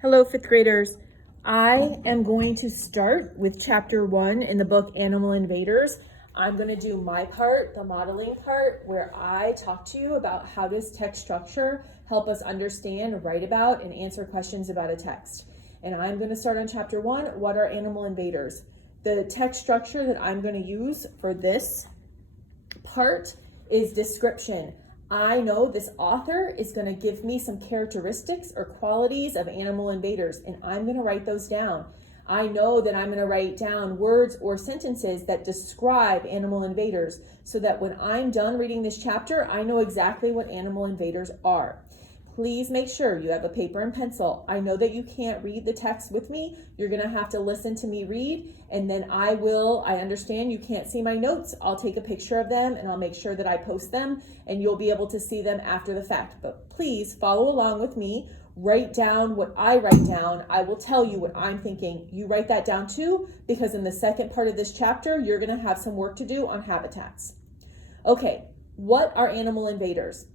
Hello, fifth graders. I am going to start with chapter 1 in the book Animal Invaders. I'm going to do my part, the modeling part, where I talk to you about how does text structure help us understand, write about, and answer questions about a text. And I'm going to start on chapter 1, what are animal invaders? The text structure that I'm going to use for this part is description. I know this author is going to give me some characteristics or qualities of animal invaders, and I'm going to write those down. I know that I'm going to write down words or sentences that describe animal invaders so that when I'm done reading this chapter, I know exactly what animal invaders are. Please make sure you have a paper and pencil. I know that you can't read the text with me. You're going to have to listen to me read, and then I understand you can't see my notes. I'll take a picture of them and I'll make sure that I post them and you'll be able to see them after the fact. But please follow along with me. Write down what I write down. I will tell you what I'm thinking. You write that down too, because in the second part of this chapter, you're going to have some work to do on habitats. Okay, what are animal invaders?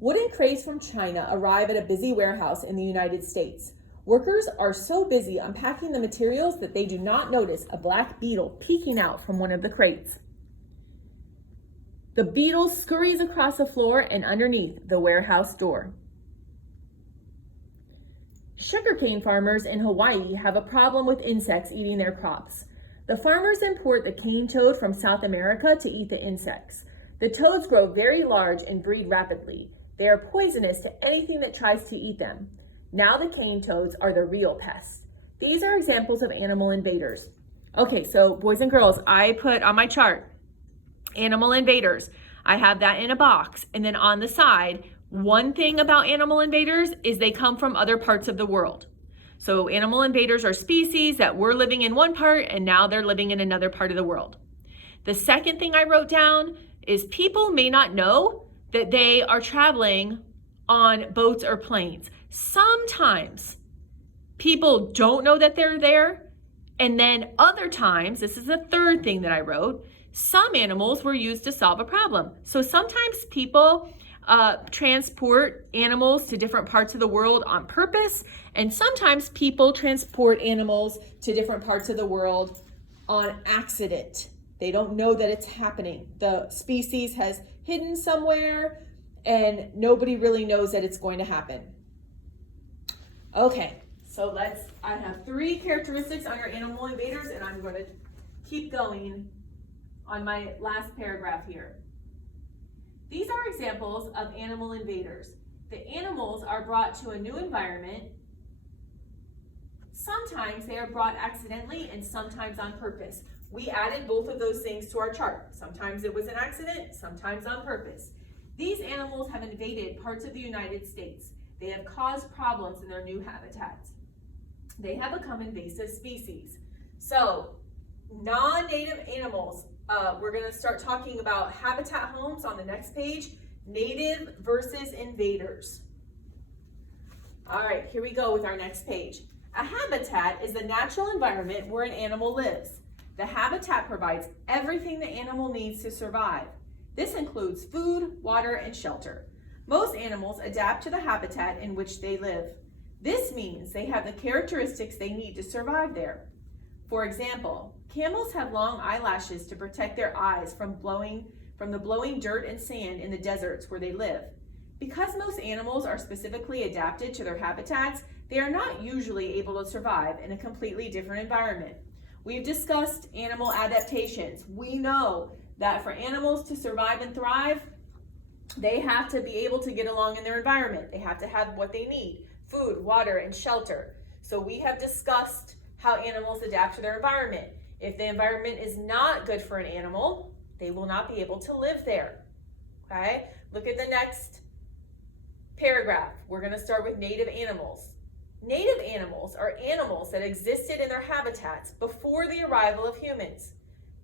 Wooden crates from China arrive at a busy warehouse in the United States. Workers are so busy unpacking the materials that they do not notice a black beetle peeking out from one of the crates. The beetle scurries across the floor and underneath the warehouse door. Sugarcane farmers in Hawaii have a problem with insects eating their crops. The farmers import the cane toad from South America to eat the insects. The toads grow very large and breed rapidly. They are poisonous to anything that tries to eat them. Now the cane toads are the real pests. These are examples of animal invaders. Okay, so boys and girls, I put on my chart, animal invaders. I have that in a box. And then on the side, one thing about animal invaders is they come from other parts of the world. So animal invaders are species that were living in one part and now they're living in another part of the world. The second thing I wrote down is people may not know that they are traveling on boats or planes. Sometimes people don't know that they're there. And then other times, this is the third thing that I wrote, some animals were used to solve a problem. So sometimes people transport animals to different parts of the world on purpose. And sometimes people transport animals to different parts of the world on accident. They don't know that it's happening. The species has hidden somewhere and nobody really knows that it's going to happen. Okay, so I have 3 characteristics on your animal invaders and I'm going to keep going on my last paragraph here. These are examples of animal invaders. The animals are brought to a new environment. Sometimes they are brought accidentally and sometimes on purpose. We added both of those things to our chart. Sometimes it was an accident, sometimes on purpose. These animals have invaded parts of the United States. They have caused problems in their new habitats. They have become invasive species. So, non-native animals, we're going to start talking about habitat homes on the next page, native versus invaders. All right, here we go with our next page. A habitat is the natural environment where an animal lives. The habitat provides everything the animal needs to survive. This includes food, water, and shelter. Most animals adapt to the habitat in which they live. This means they have the characteristics they need to survive there. For example, camels have long eyelashes to protect their eyes from the blowing dirt and sand in the deserts where they live. Because most animals are specifically adapted to their habitats, they are not usually able to survive in a completely different environment. We've discussed animal adaptations. We know that for animals to survive and thrive, they have to be able to get along in their environment. They have to have what they need, food, water, and shelter. So we have discussed how animals adapt to their environment. If the environment is not good for an animal, they will not be able to live there. Okay? Look at the next paragraph. We're going to start with native animals. Native animals are animals that existed in their habitats before the arrival of humans.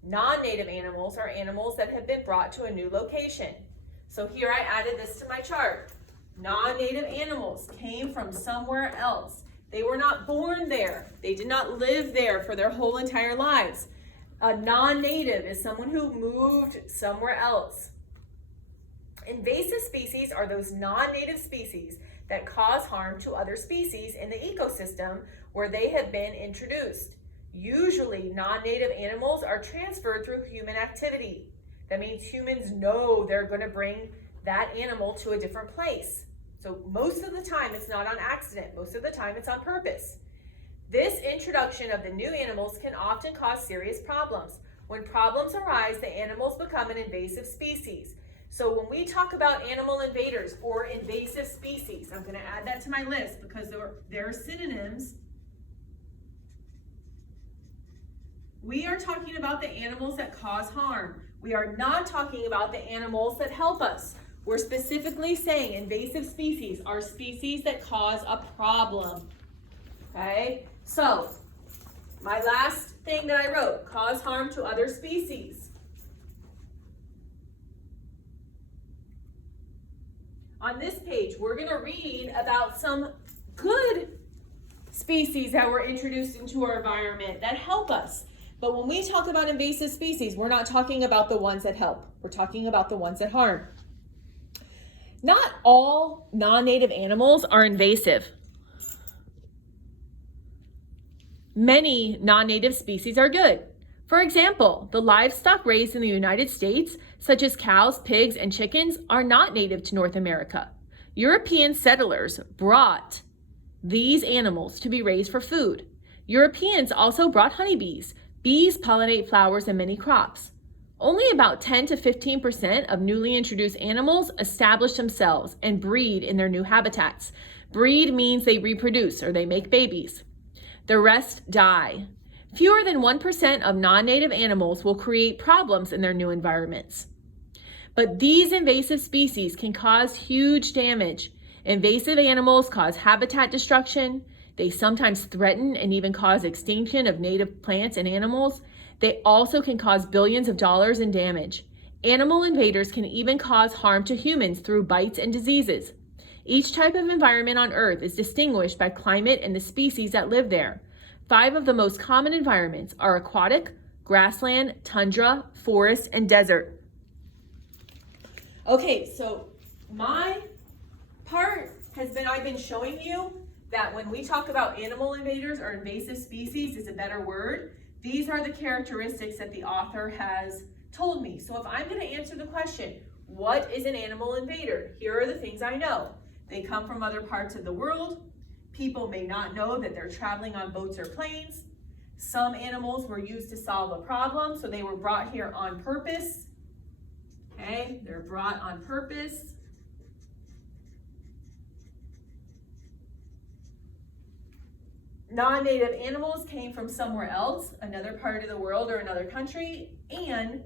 Non-native animals are animals that have been brought to a new location. So here I added this to my chart. Non-native animals came from somewhere else. They were not born there. They did not live there for their whole entire lives. A non-native is someone who moved somewhere else. Invasive species are those non-native species that cause harm to other species in the ecosystem where they have been introduced. Usually, non-native animals are transferred through human activity. That means humans know they're going to bring that animal to a different place. So most of the time, it's not on accident. Most of the time, it's on purpose. This introduction of the new animals can often cause serious problems. When problems arise, the animals become an invasive species. So when we talk about animal invaders or invasive species, I'm going to add that to my list because there are synonyms. We are talking about the animals that cause harm. We are not talking about the animals that help us. We're specifically saying invasive species are species that cause a problem. Okay? So, my last thing that I wrote, cause harm to other species. On this page, we're going to read about some good species that were introduced into our environment that help us. But when we talk about invasive species, we're not talking about the ones that help. We're talking about the ones that harm. Not all non-native animals are invasive. Many non-native species are good. For example, the livestock raised in the United States, such as cows, pigs, and chickens, are not native to North America. European settlers brought these animals to be raised for food. Europeans also brought honeybees. Bees pollinate flowers and many crops. Only about 10 to 15% of newly introduced animals establish themselves and breed in their new habitats. Breed means they reproduce or they make babies. The rest die. Fewer than 1% of non-native animals will create problems in their new environments. But these invasive species can cause huge damage. Invasive animals cause habitat destruction. They sometimes threaten and even cause extinction of native plants and animals. They also can cause billions of dollars in damage. Animal invaders can even cause harm to humans through bites and diseases. Each type of environment on Earth is distinguished by climate and the species that live there. 5 of the most common environments are aquatic, grassland, tundra, forest, and desert. Okay, so my part has been, I've been showing you that when we talk about animal invaders or invasive species is a better word, these are the characteristics that the author has told me. So if I'm going to answer the question, what is an animal invader? Here are the things I know. They come from other parts of the world. People may not know that they're traveling on boats or planes. Some animals were used to solve a problem, so they were brought here on purpose. Okay, they're brought on purpose. Non-native animals came from somewhere else, another part of the world or another country. And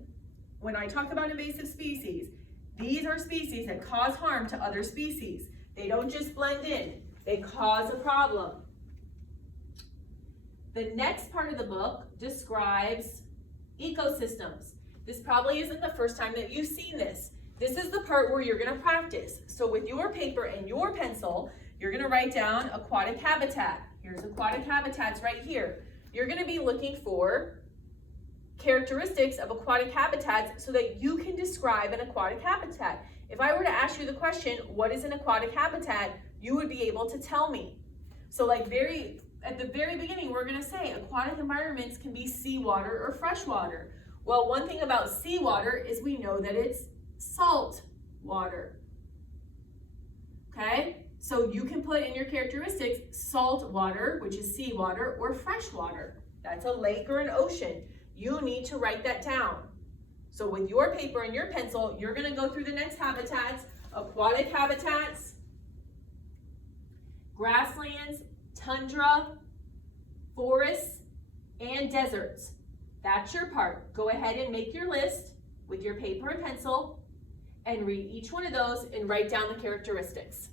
when I talk about invasive species, these are species that cause harm to other species. They don't just blend in, they cause a problem. The next part of the book describes ecosystems. This probably isn't the first time that you've seen this. This is the part where you're going to practice. So with your paper and your pencil, you're going to write down aquatic habitat. Here's aquatic habitats right here. You're going to be looking for characteristics of aquatic habitats so that you can describe an aquatic habitat. If I were to ask you the question, what is an aquatic habitat, you would be able to tell me. So like at the very beginning, we're going to say aquatic environments can be seawater or freshwater. Well, one thing about seawater is we know that it's salt water. Okay? So you can put in your characteristics salt water, which is seawater, or fresh water. That's a lake or an ocean. You need to write that down. So with your paper and your pencil, you're going to go through the next habitats: aquatic habitats, grasslands, tundra, forests, and deserts. That's your part. Go ahead and make your list with your paper and pencil and read each one of those and write down the characteristics.